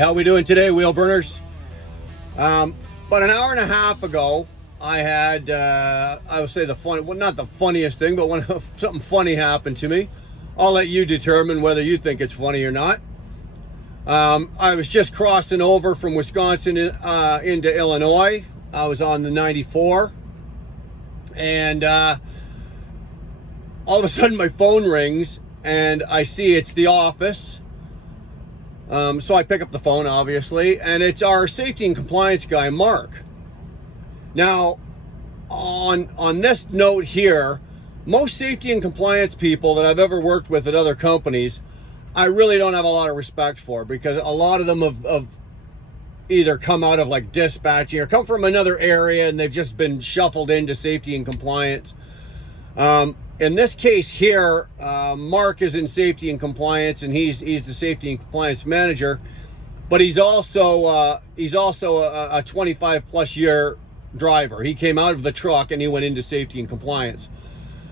how we doing today, wheel burners? About an hour and a half ago, I had, I would say not the funniest thing, but something funny happened to me. I'll let you determine whether you think it's funny or not. I was just crossing over from Wisconsin into Illinois. I was on the 94, and all of a sudden my phone rings, and I see it's the office. So I pick up the phone, obviously, and it's our safety and compliance guy, Mark. Now, on this note here, most safety and compliance people that I've ever worked with at other companies, I really don't have a lot of respect for, because a lot of them have either come out of like dispatching or come from another area and they've just been shuffled into safety and compliance. In this case here, Mark is in safety and compliance, and he's the safety and compliance manager, but he's also a 25 plus year driver. He came out of the truck and he went into safety and compliance.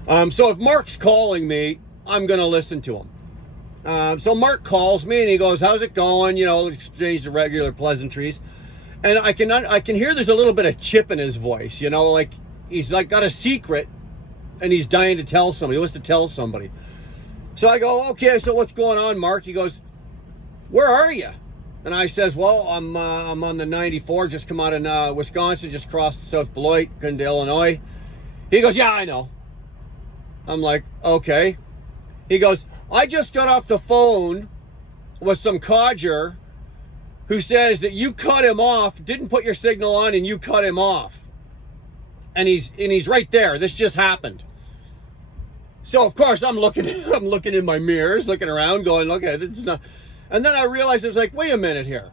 So if Mark's calling me, I'm gonna listen to him. So Mark calls me and he goes, "How's it going?" You know, exchange the regular pleasantries, and I can hear there's a little bit of chip in his voice. You know, like he's like got a secret and he's dying to tell somebody. He wants to tell somebody. So I go, "Okay, so what's going on, Mark?" He goes, "Where are you?" And I says, "Well, I'm on the 94, just come out of Wisconsin, just crossed South Beloit, into Illinois." He goes, "Yeah, I know." I'm like, "Okay." He goes, "I just got off the phone with some codger who says that you cut him off, didn't put your signal on, and you cut him off. And he's right there. This just happened." So of course I'm looking in my mirrors, looking around, going, "Okay, this is not." And then I realized, it was like, wait a minute here.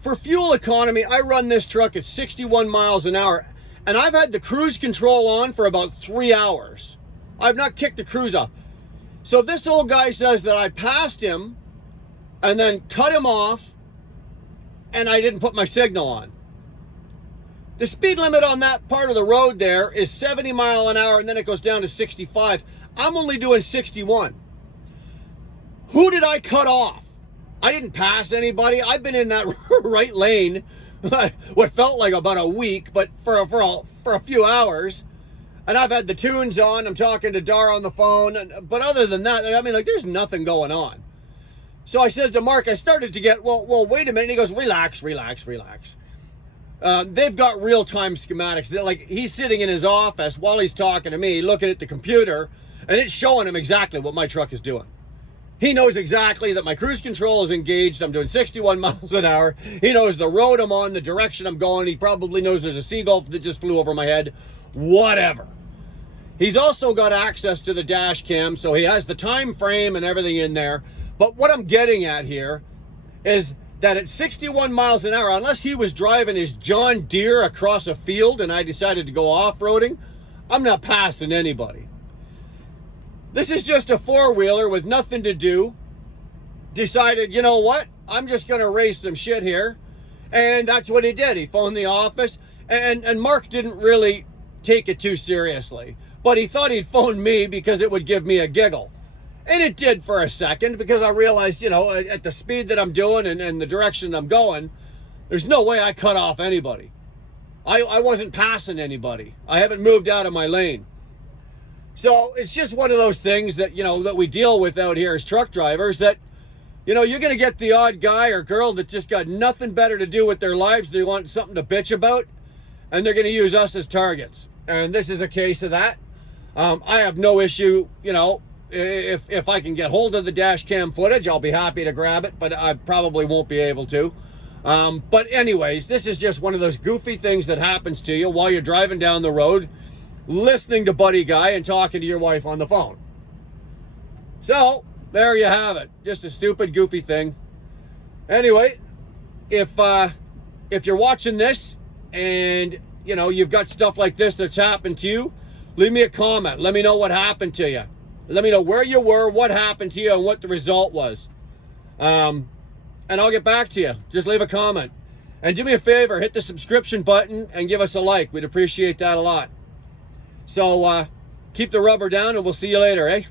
For fuel economy, I run this truck at 61 miles an hour, and I've had the cruise control on for about 3 hours. I've not kicked the cruise off. So this old guy says that I passed him and then cut him off, and I didn't put my signal on. The speed limit on that part of the road there is 70 miles an hour, and then it goes down to 65. I'm only doing 61. Who did I cut off? I didn't pass anybody. I've been in that right lane what felt like about a week, but for a few hours. And I've had the tunes on. I'm talking to Dar on the phone. But other than that, I mean, like, there's nothing going on. So I said to Mark, I started to get, well, wait a minute. And he goes, relax. They've got real-time schematics. Like, he's sitting in his office while he's talking to me, looking at the computer, and it's showing him exactly what my truck is doing. He knows exactly that my cruise control is engaged. I'm doing 61 miles an hour. He knows the road I'm on, the direction I'm going. He probably knows there's a seagull that just flew over my head. Whatever. He's also got access to the dash cam, so he has the time frame and everything in there. But what I'm getting at here is that at 61 miles an hour, unless he was driving his John Deere across a field and I decided to go off-roading, I'm not passing anybody. This is just a four-wheeler with nothing to do. Decided, you know what? I'm just going to race some shit here. And that's what he did. He phoned the office. And Mark didn't really take it too seriously. But he thought he'd phone me because it would give me a giggle. And it did for a second, because I realized, you know, at the speed that I'm doing and the direction I'm going, there's no way I cut off anybody. I wasn't passing anybody. I haven't moved out of my lane. So it's just one of those things that, you know, that we deal with out here as truck drivers, that, you know, you're going to get the odd guy or girl that just got nothing better to do with their lives. They want something to bitch about, and they're going to use us as targets. And this is a case of that. I have no issue, you know, if I can get hold of the dash cam footage, I'll be happy to grab it, but I probably won't be able to. But anyways, this is just one of those goofy things that happens to you while you're driving down the road, listening to Buddy Guy and talking to your wife on the phone. So there you have it. Just a stupid, goofy thing. Anyway, if you're watching this and, you know, you've got stuff like this that's happened to you, leave me a comment. Let me know what happened to you. Let me know where you were, what happened to you, and what the result was. And I'll get back to you. Just leave a comment. And do me a favor, hit the subscription button and give us a like. We'd appreciate that a lot. So keep the rubber down, and we'll see you later, eh?